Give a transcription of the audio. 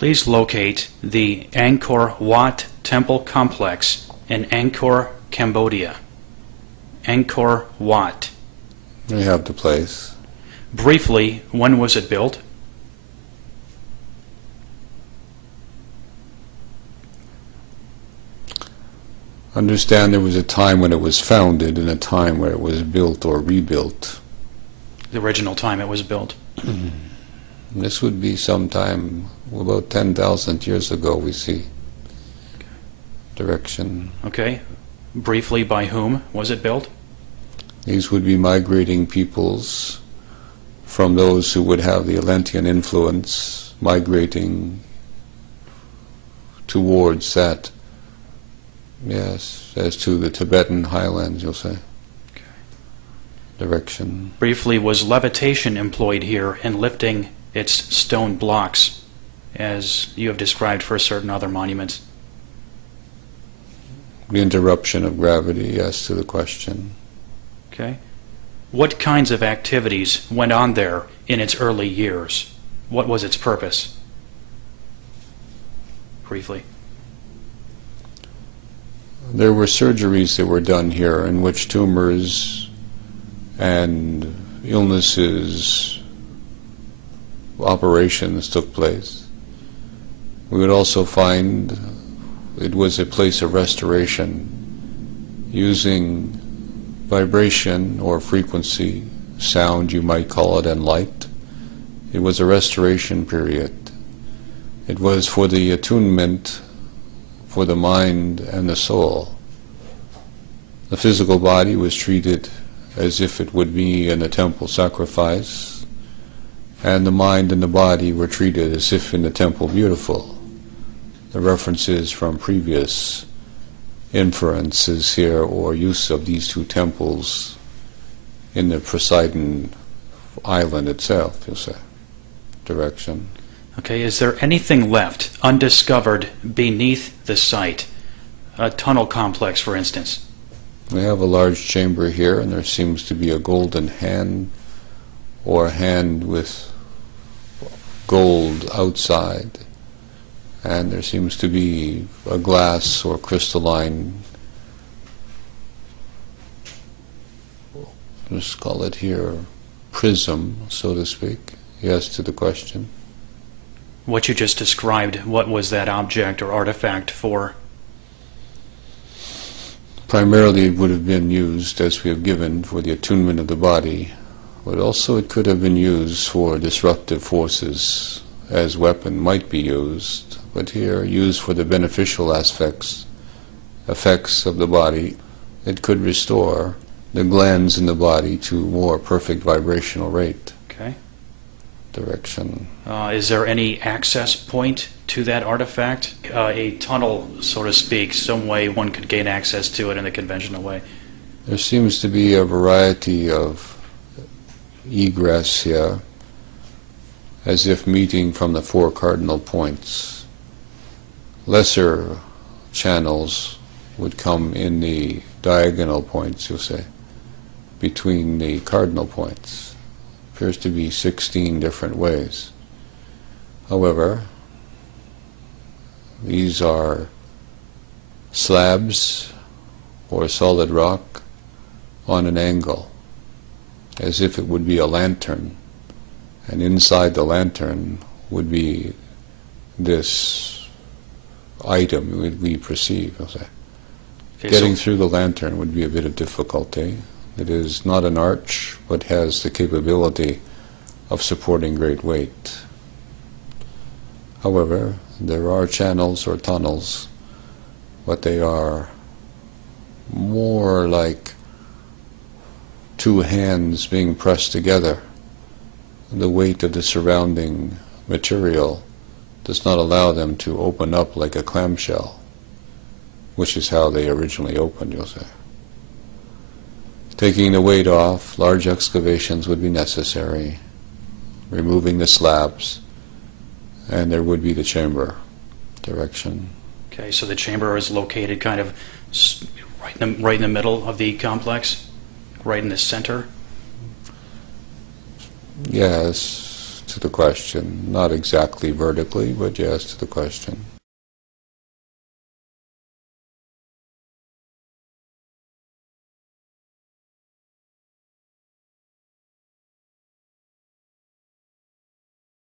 Please locate the Angkor Wat Temple Complex in Angkor, Cambodia. Angkor Wat. We have the place. Briefly, when was it built? Understand there was a time when it was founded and a time where it was built or rebuilt. The original time it was built. This would be sometime about 10,000 years ago, we see. Direction. Okay. Briefly, by whom was it built? These would be migrating peoples from those who would have the Atlantean influence, migrating towards that, yes, as to the Tibetan highlands, you'll say. Okay. Direction. Briefly, was levitation employed here in lifting its stone blocks, as you have described for certain other monuments? The interruption of gravity, yes, to the question. Okay. What kinds of activities went on there in its early years? What was its purpose? Briefly. There were surgeries that were done here in which tumors and illnesses, operations took place. We would also find it was a place of restoration, using vibration or frequency, sound you might call it, and light. It was a restoration period. It was for the attunement for the mind and the soul. The physical body was treated as if it would be in a temple sacrifice, and the mind and the body were treated as if in the temple beautiful. The references from previous inferences here, or use of these two temples in the Poseidon island itself, you'll say. Direction. Okay, is there anything left undiscovered beneath the site? A tunnel complex, for instance. We have a large chamber here, and there seems to be a golden hand, or a hand with gold outside, and there seems to be a glass or crystalline, let's call it here, prism, so to speak. Yes, to the question. What you just described, what was that object or artifact for? Primarily it would have been used, as we have given, for the attunement of the body, but also it could have been used for disruptive forces, as weapon might be used, but here used for the beneficial effects of the body. It could restore the glands in the body to more perfect vibrational rate. Okay. Direction. Is there any access point to that artifact? A tunnel, so to speak, some way one could gain access to it in a conventional way? There seems to be a variety of egress here, as if meeting from the four cardinal points. Lesser channels would come in the diagonal points, you'll say, between the cardinal points. Appears to be 16 different ways. However, these are slabs or solid rock on an angle, as if it would be a lantern, and inside the lantern would be this item we perceive. Okay, getting through the lantern would be a bit of difficulty. It is not an arch, but has the capability of supporting great weight. However, there are channels or tunnels, but they are more like two hands being pressed together. The weight of the surrounding material does not allow them to open up like a clamshell, which is how they originally opened, you'll say. Taking the weight off, large excavations would be necessary, removing the slabs, and there would be the chamber. Direction. Okay, so the chamber is located kind of right in the middle of the complex, right in the center? Yes, to the question. Not exactly vertically, but yes to the question.